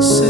Say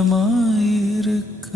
சுகமாயிருக்க